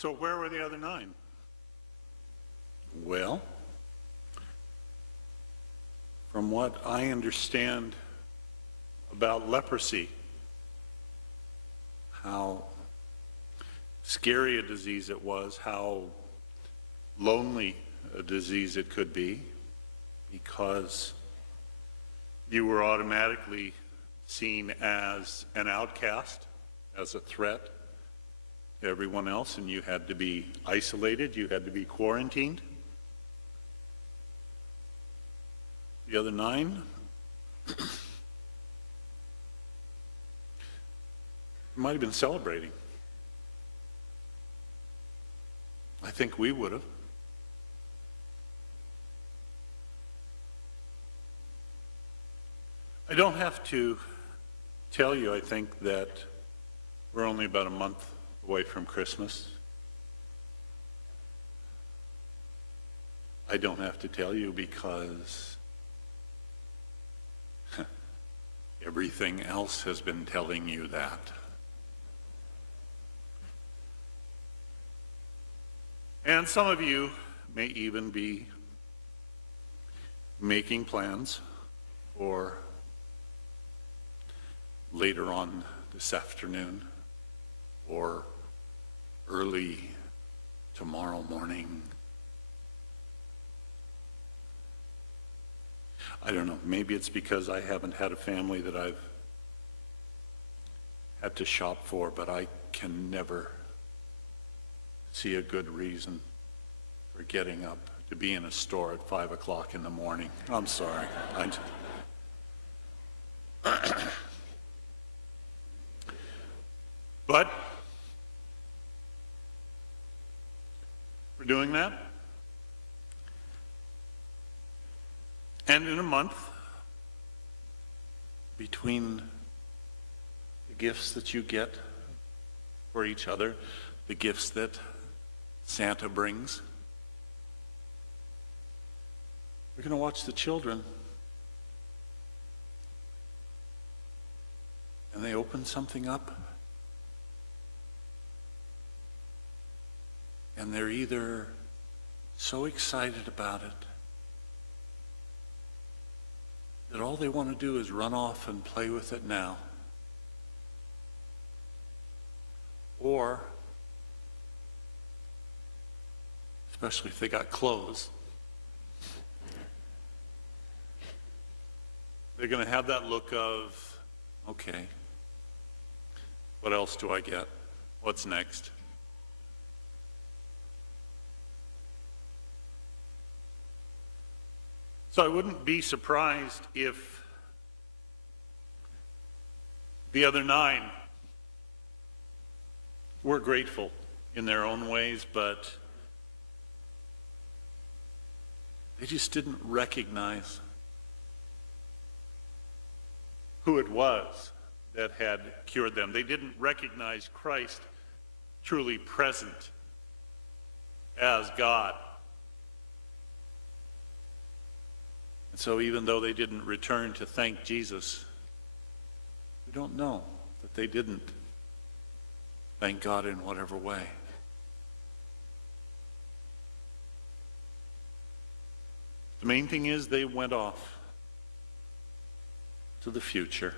So where were the other 9? Well, from what I understand about leprosy, how scary a disease it was, how lonely a disease it could be, because you were automatically seen as an outcast, as a threat to everyone else, and you had to be isolated, you had to be quarantined. The other 9, might have been celebrating. I think we would have. I don't have to tell you, I think, that we're only about a month away from Christmas. I don't have to tell you because everything else has been telling you that. And some of you may even be making plans for later on this afternoon or early tomorrow morning. I don't know, maybe it's because I haven't had a family that I've had to shop for, but I can never see a good reason for getting up to be in a store at 5 o'clock in the morning. I'm sorry. But we're doing that. And in a month, between the gifts that you get for each other, the gifts that Santa brings, we're going to watch the children. And they open something up. And they're either so excited about it that all they want to do is run off and play with it now. Or, especially if they got clothes, they're going to have that look of, okay, what else do I get? What's next? So I wouldn't be surprised if the other 9 were grateful in their own ways, but they just didn't recognize who it was that had cured them. They didn't recognize Christ truly present as God. And so even though they didn't return to thank Jesus, we don't know that they didn't thank God in whatever way. The main thing is they went off to the future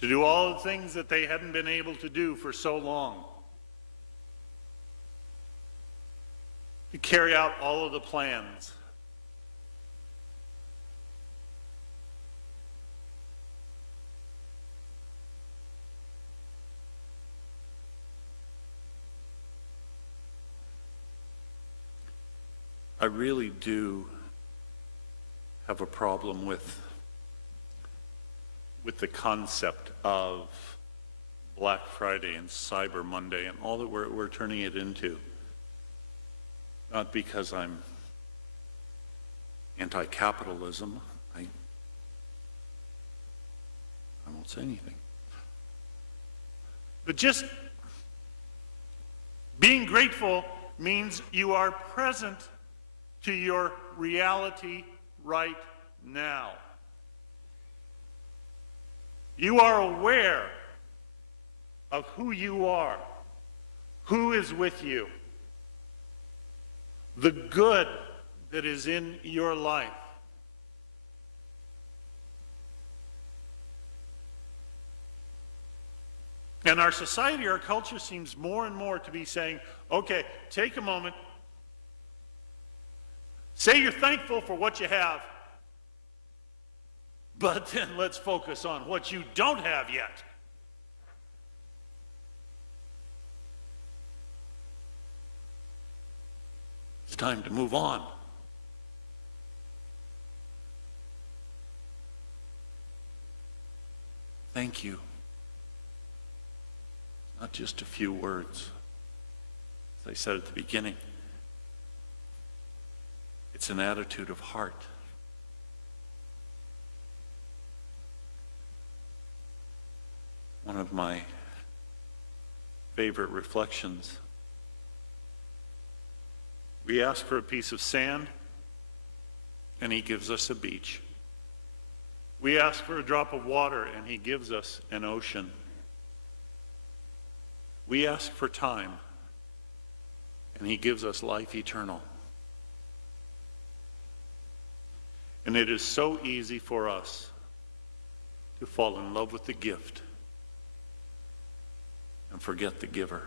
to do all the things that they hadn't been able to do for so long, to carry out all of the plans. I really do have a problem with the concept of Black Friday and Cyber Monday and all that we're turning it into. Not because I'm anti-capitalism. I won't say anything. But just being grateful means you are present to your reality right now. You are aware of who you are Who is with you? The good that is in your life. And our society, our culture seems more and more to be saying, okay, take a moment, say you're thankful for what you have, but then let's focus on what you don't have yet. It's time to move on. Thank you. Not just a few words. As I said at the beginning, it's an attitude of heart. One of my favorite reflections. We ask for a piece of sand, and he gives us a beach. We ask for a drop of water, and he gives us an ocean. We ask for time, and he gives us life eternal. And it is so easy for us to fall in love with the gift and forget the giver.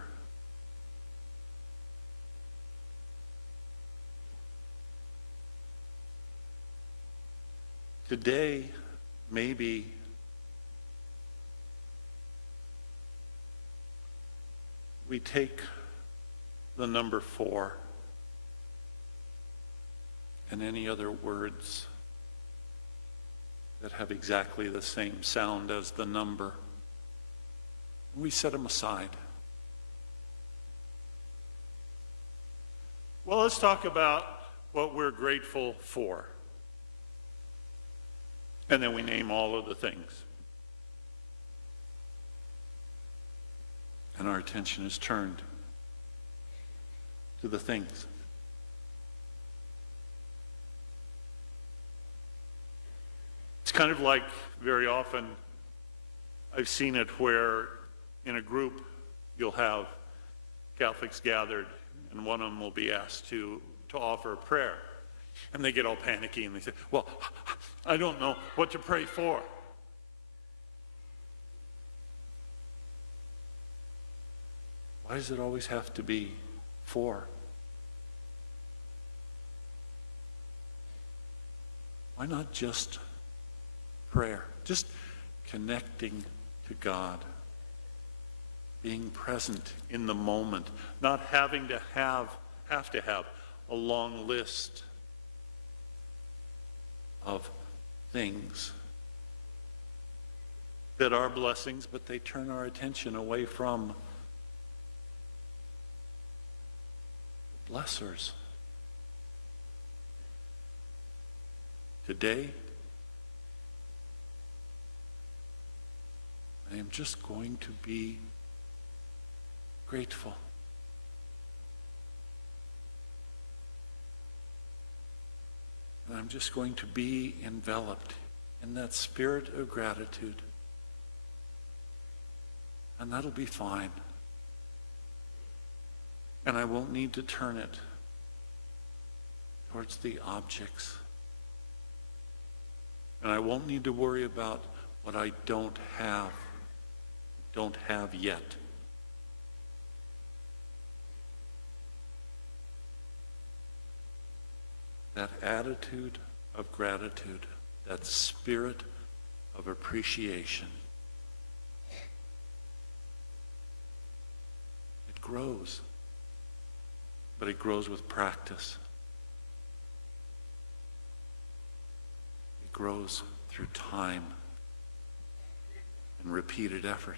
Today, maybe we take the number 4 and any other words that have exactly the same sound as the number. We set them aside. Well, let's talk about what we're grateful for. And then we name all of the things. And our attention is turned to the things. It's kind of like, very often, I've seen it where in a group you'll have Catholics gathered and one of them will be asked to offer a prayer. And they get all panicky and they say, well, I don't know what to pray for. Why does it always have to be for? Why not just prayer? Just connecting to God. Being present in the moment. Not having to have a long list of things that are blessings, but they turn our attention away from blessers. Today, I am just going to be grateful. And I'm just going to be enveloped in that spirit of gratitude. And that'll be fine. And I won't need to turn it towards the objects. And I won't need to worry about what I don't have yet. That attitude of gratitude, that spirit of appreciation, it grows, but it grows with practice. It grows through time and repeated effort.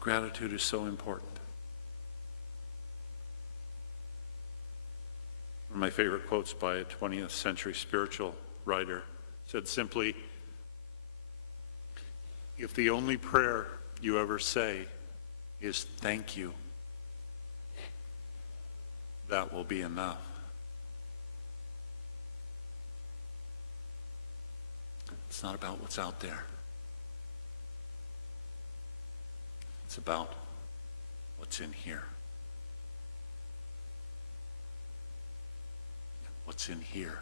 Gratitude is so important. One of my favorite quotes by a 20th century spiritual writer said simply, if the only prayer you ever say is thank you, that will be enough. It's not about what's out there. It's about what's in here. And what's in here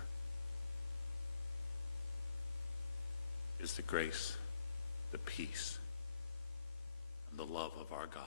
is the grace, the peace, and the love of our God.